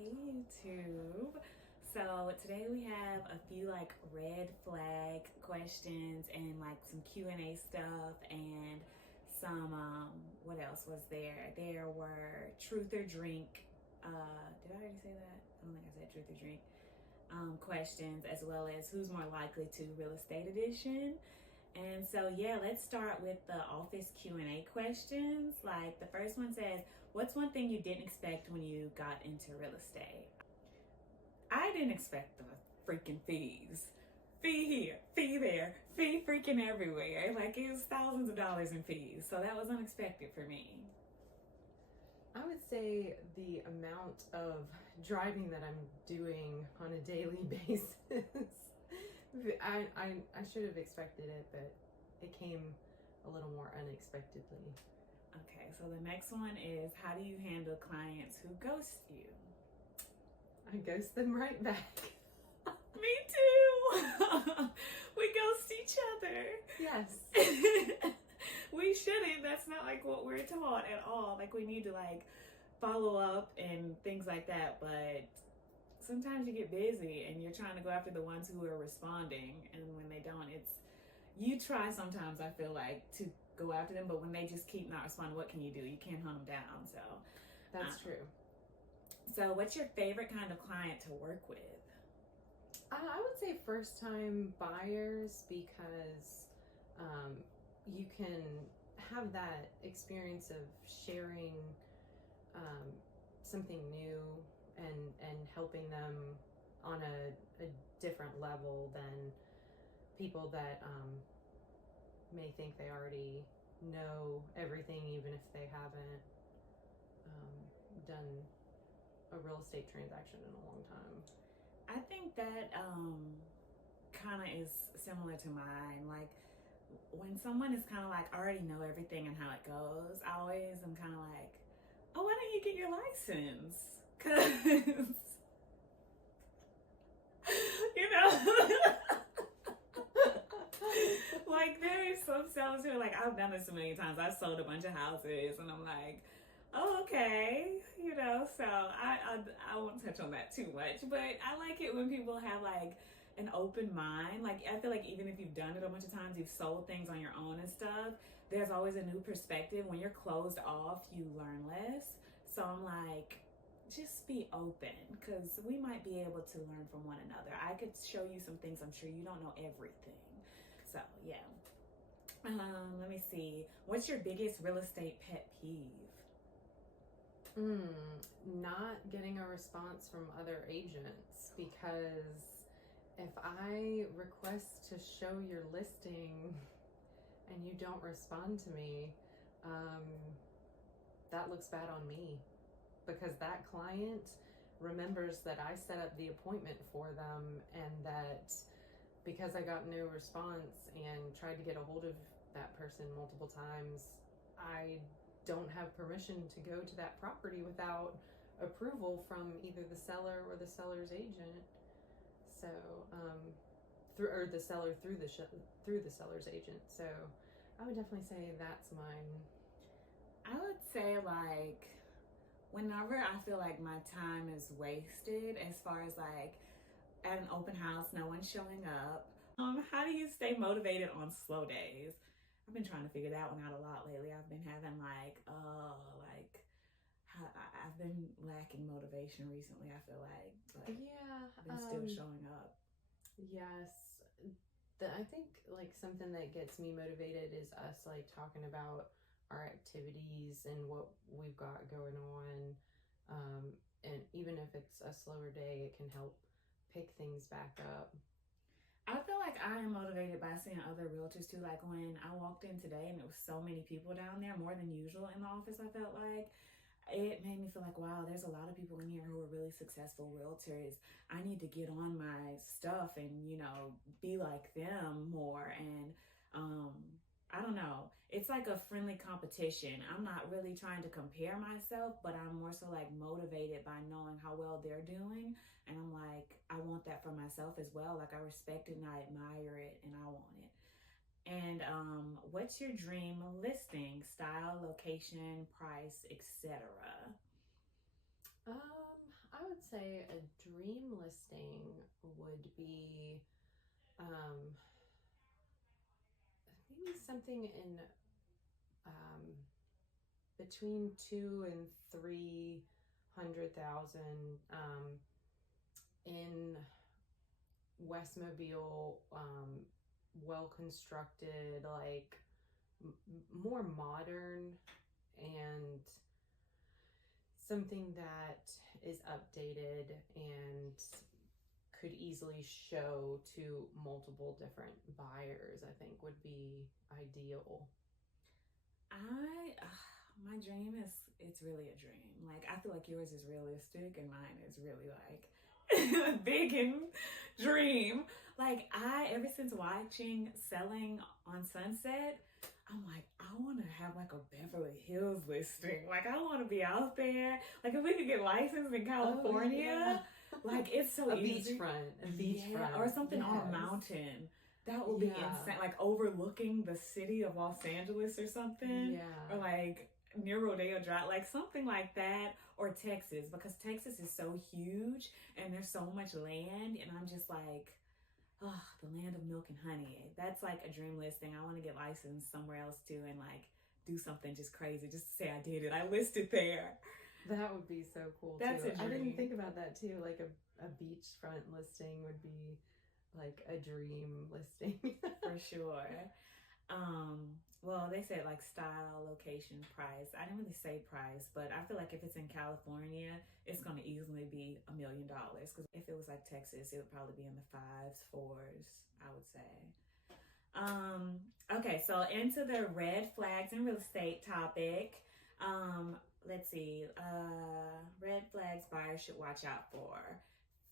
Hey YouTube. So today we have a few like red flag questions and like some Q&A stuff and some what else was there? There were truth or drink. Did I already say that? I don't think I said truth or drink. Questions, as well as who's more likely to real estate edition. And so yeah, let's start with the office Q&A questions. Like the first one says, what's one thing you didn't expect when you got into real estate? I didn't expect the freaking fees. Fee here, fee there, fee freaking everywhere. Like it was thousands of dollars in fees. So that was unexpected for me. I would say the amount of driving that I'm doing on a daily basis. I should have expected it, but it came a little more unexpectedly. Okay, so the next one is, how do you handle clients who ghost you? I ghost them right back. Me too. We ghost each other. Yes. We shouldn't. That's not like what we're taught at all. Like we need to like follow up and things like that. But sometimes you get busy and you're trying to go after the ones who are responding. And when they don't, you try sometimes, I feel like, to go after them. But when they just keep not responding, what can you do? You can't hunt them down. So that's true. So what's your favorite kind of client to work with? I would say first time buyers, because you can have that experience of sharing something new and helping them on a different level than people that may think they already know everything, even if they haven't done a real estate transaction in a long time. I think that kind of is similar to mine. Like when someone is kind of like, I already know everything and how it goes, I always am kind of like, oh, why don't you get your license? Because, you know, like there is some sellers who are like, I've done this a million times. I've sold a bunch of houses and I'm like, oh, okay, you know, so I won't touch on that too much, but I like it when people have like an open mind. Like I feel like even if you've done it a bunch of times, you've sold things on your own and stuff, there's always a new perspective. When you're closed off, you learn less. So I'm like, just be open, because we might be able to learn from one another. I could show you some things. I'm sure you don't know everything. So yeah. Let me see. What's your biggest real estate pet peeve? Not getting a response from other agents, because if I request to show your listing and you don't respond to me, that looks bad on me, because that client remembers that I set up the appointment for them, and that because I got no response and tried to get a hold of that person multiple times, I don't have permission to go to that property without approval from either the seller or the seller's agent. So through the seller through the seller's agent. So I would definitely say that's mine. I would say like whenever I feel like my time is wasted, as far as like at an open house, no one's showing up. How do you stay motivated on slow days? I've been trying to figure that one out a lot lately. I've been having like, I've been lacking motivation recently. I feel like Yeah, I've been still showing up. yes. I think like something that gets me motivated is us like talking about our activities and what we've got going on. And even if it's a slower day, it can help pick things back up. I feel like I am motivated by seeing other realtors too. Like when I walked in today and there was so many people down there, more than usual in the office, I felt like it made me feel like, wow, there's a lot of people in here who are really successful realtors. I need to get on my stuff and, you know, be like them more. And I don't know. It's like a friendly competition. I'm not really trying to compare myself, but I'm more so like motivated by knowing how well they're doing. And I'm like, I want that for myself as well. Like I respect it and I admire it and I want it. And what's your dream listing? Style, location, price, etc.? I would say a dream listing would be maybe something in between 200,000 and 300,000 in West Mobile, well constructed, like more modern, and something that is updated and could easily show to multiple different buyers, I think would be ideal. My dream is, it's really a dream. Like, I feel like yours is realistic and mine is really like big and dream. Like, ever since watching Selling on Sunset, I'm like, I want to have like a Beverly Hills listing. Like, I want to be out there. Like, if we could get licensed in California, like, it's so easy. A beachfront. Or something on a mountain. That would be insane. Like, overlooking the city of Los Angeles or something. Yeah. Or like near Rodeo Drive, like something like that. Or Texas, because Texas is so huge and there's so much land, and I'm just like, oh, the land of milk and honey. That's like a dream listing. I want to get licensed somewhere else too, and like do something just crazy just to say I did it. I listed there. That would be so cool. That's too. a dream. I didn't think about that too. Like a beachfront listing would be like a dream listing. For sure. Well, they said like style, location, price. I didn't really say price, but I feel like if it's in California, it's going to easily be $1 million. Because if it was like Texas, it would probably be in the 5s, 4s, I would say. Okay, so into the red flags in real estate topic. Let's see. Red flags buyers should watch out for.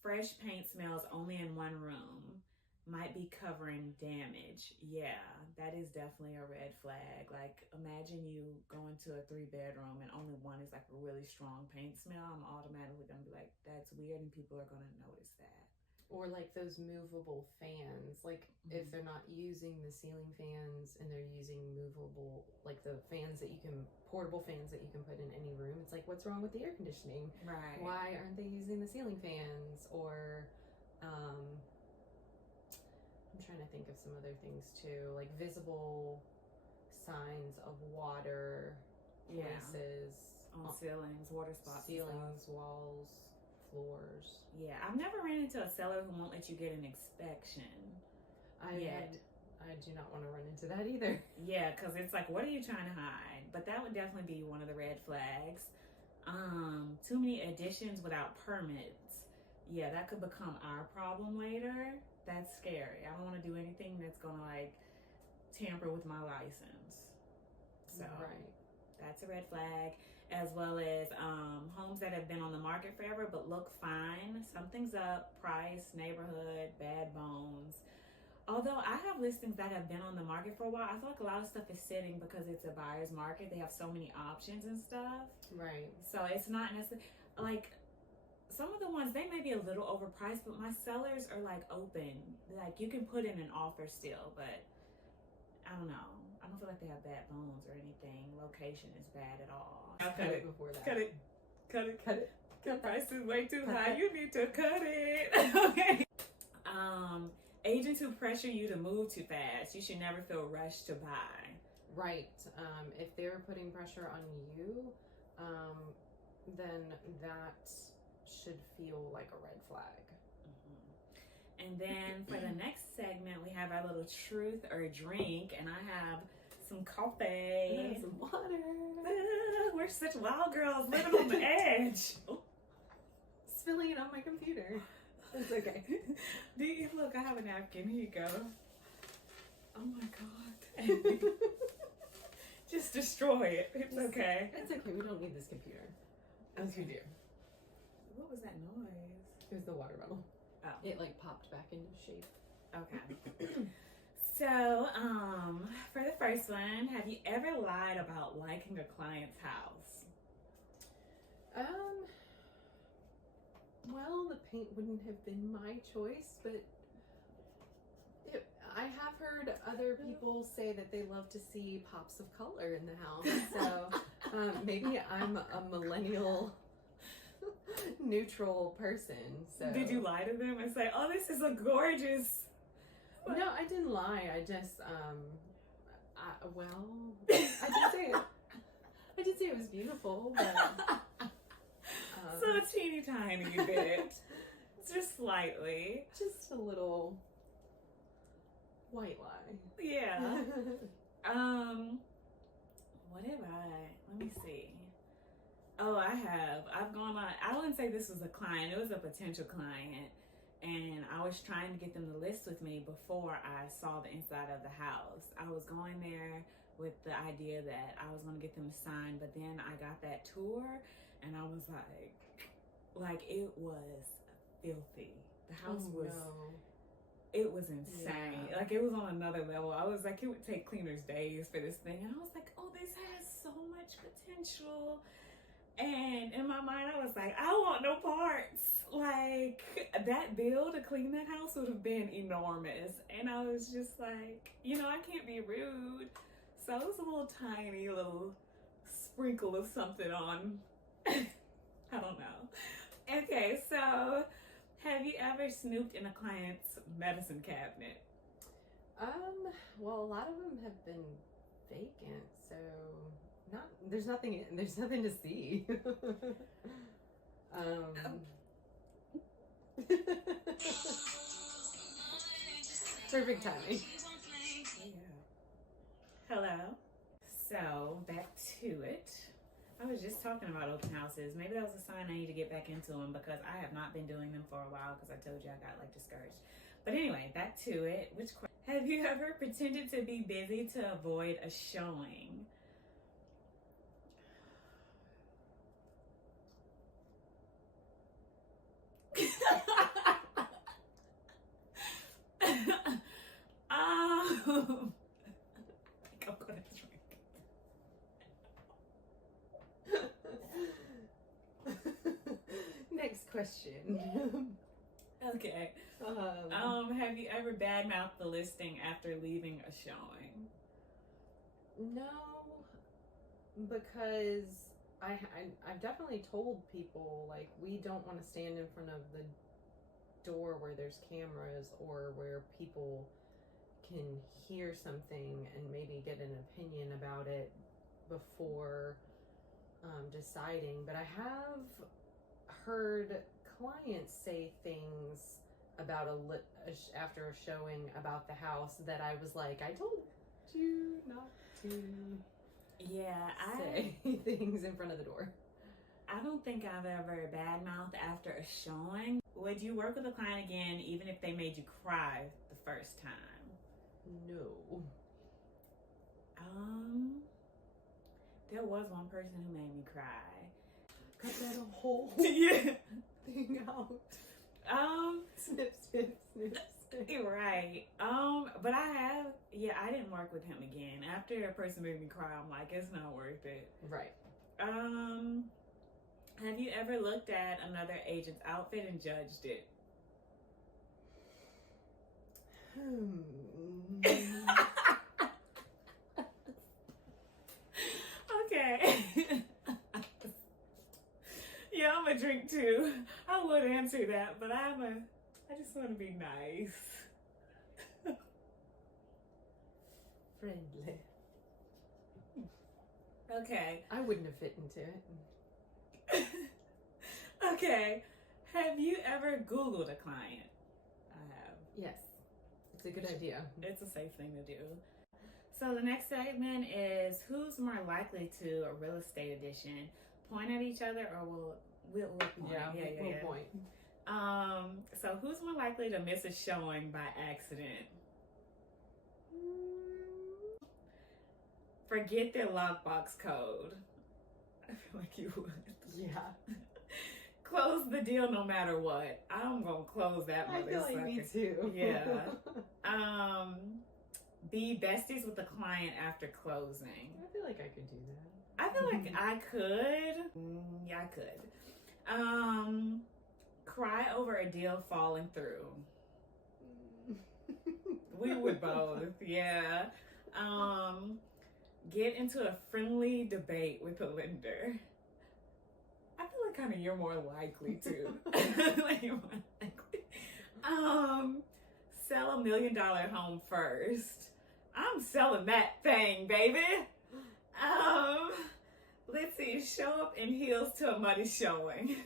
Fresh paint smells only in one room. Might be covering damage. Yeah, that is definitely a red flag. Like, imagine you going to a 3-bedroom and only one is like a really strong paint smell. I'm automatically gonna be like, that's weird, and people are gonna notice that. Or like those movable fans, like if they're not using the ceiling fans and they're using movable, like the fans that you can, portable fans that you can put in any room. It's like, what's wrong with the air conditioning? Right. Why aren't they using the ceiling fans? Or I'm trying to think of some other things too, like visible signs of water places on ceilings, water spots, ceilings, walls, floors. Yeah, I've never ran into a seller who won't let you get an inspection. I do not want to run into that either. Yeah, because it's like, what are you trying to hide? But that would definitely be one of the red flags. Too many additions without permits. Yeah, that could become our problem later. That's scary. I don't want to do anything that's gonna like tamper with my license. So that's a red flag. As well as homes that have been on the market forever but look fine. Something's up. Price, neighborhood, bad bones. Although I have listings that have been on the market for a while, I feel like a lot of stuff is sitting because it's a buyer's market. They have so many options and stuff. Right. So it's not necessarily like, some of the ones, they may be a little overpriced, but my sellers are like open. Like, you can put in an offer still, but I don't know. I don't feel like they have bad bones or anything. Location is bad at all. I'll cut it before that. Cut it. The price is way too high. That. You need to cut it. Okay. Agents who pressure you to move too fast. You should never feel rushed to buy. Right. If they're putting pressure on you, then that should feel like a red flag. And then for the next segment, we have our little truth or drink, and I have some coffee, some water. We're such wild girls living on the edge. Spilling it on my computer. It's okay. Look, I have a napkin. Here you go. Oh my God. Just destroy it. It's okay. It's okay. We don't need this computer. As you do. What was that noise? It was the water bottle. Oh. It like popped back into shape. Okay. So, for the first one, have you ever lied about liking a client's house? Well, the paint wouldn't have been my choice, but I have heard other people say that they love to see pops of color in the house. So maybe I'm a millennial neutral person. So Did you lie to them and say, "Oh, this is a gorgeous"? No, I didn't lie. I just I did say it was beautiful, but So a teeny tiny bit, just slightly, just a little white lie. Yeah. What have I? Let me see. Oh, I've gone on. I wouldn't say this was a client. It was a potential client, and I was trying to get them to list with me before I saw the inside of the house. I was going there with the idea that I was going to get them signed, but then I got that tour, and I was like it was filthy. The house was. No. It was insane. Yeah. Like, it was on another level. I was like, it would take cleaners days for this thing. And I was like, oh, this has so much potential. And in my mind, I was like, I want no parts. Like, that bill to clean that house would have been enormous. And I was just like, I can't be rude. So it was a little tiny little sprinkle of something on. I don't know. Okay, so have you ever snooped in a client's medicine cabinet? Well, a lot of them have been vacant, so there's nothing to see. Perfect timing. Yeah. Hello. So back to it. I was just talking about open houses. Maybe that was a sign I need to get back into them, because I have not been doing them for a while, because I told you I got discouraged. But anyway, back to it. Have you ever pretended to be busy to avoid a showing? I'm gonna drink. Next question. Okay. Have you ever badmouthed the listing after leaving a showing? No, because I've definitely told people, like, we don't want to stand in front of the door where there's cameras or where people can hear something and maybe get an opinion about it before deciding. But I have heard clients say things about after a showing about the house that I was like, I told you not to say things in front of the door. I don't think I've ever badmouthed after a showing. Would you work with a client again even if they made you cry the first time? No. There was one person who made me cry. Cut that whole Yeah. thing out. Snip, snip, snip, snip. You're right. But I didn't work with him again. After a person made me cry, I'm like, it's not worth it. Right. Have you ever looked at another agent's outfit and judged it? Okay. Yeah, I'm a drink too. I would answer that, but I just want to be nice. Friendly. Okay. I wouldn't have fit into it. Okay. Have you ever Googled a client? I have. Yes. It's a good idea. It's a safe thing to do. So the next segment is, who's more likely to a real estate edition? Point at each other, or we'll point? We'll point. So who's more likely to miss a showing by accident? Forget their lockbox code. I feel like you would. Yeah. Close the deal no matter what. I'm gonna close that motherfucker. I feel like me too. Yeah. Be besties with the client after closing. I feel like I could do that. I feel like I could. Yeah, I could. Cry over a deal falling through. We would both. Yeah. Get into a friendly debate with a lender. I feel like kind of you're more likely to. Like, you're more likely. Sell $1 million home first. I'm selling that thing, baby. Let's see. Show up in heels to a muddy showing.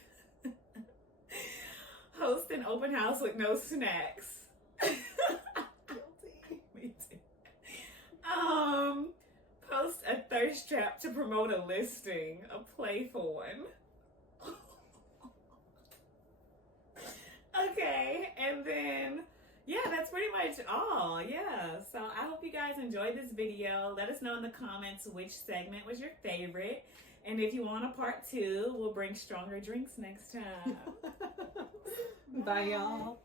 Host an open house with no snacks. Guilty. Me too. Post a thirst trap to promote a listing. A playful one. Okay, and then yeah, that's pretty much all. Yeah, so I hope you guys enjoyed this video. Let us know in the comments which segment was your favorite, and if you want a part 2, we'll bring stronger drinks next time. Bye, y'all.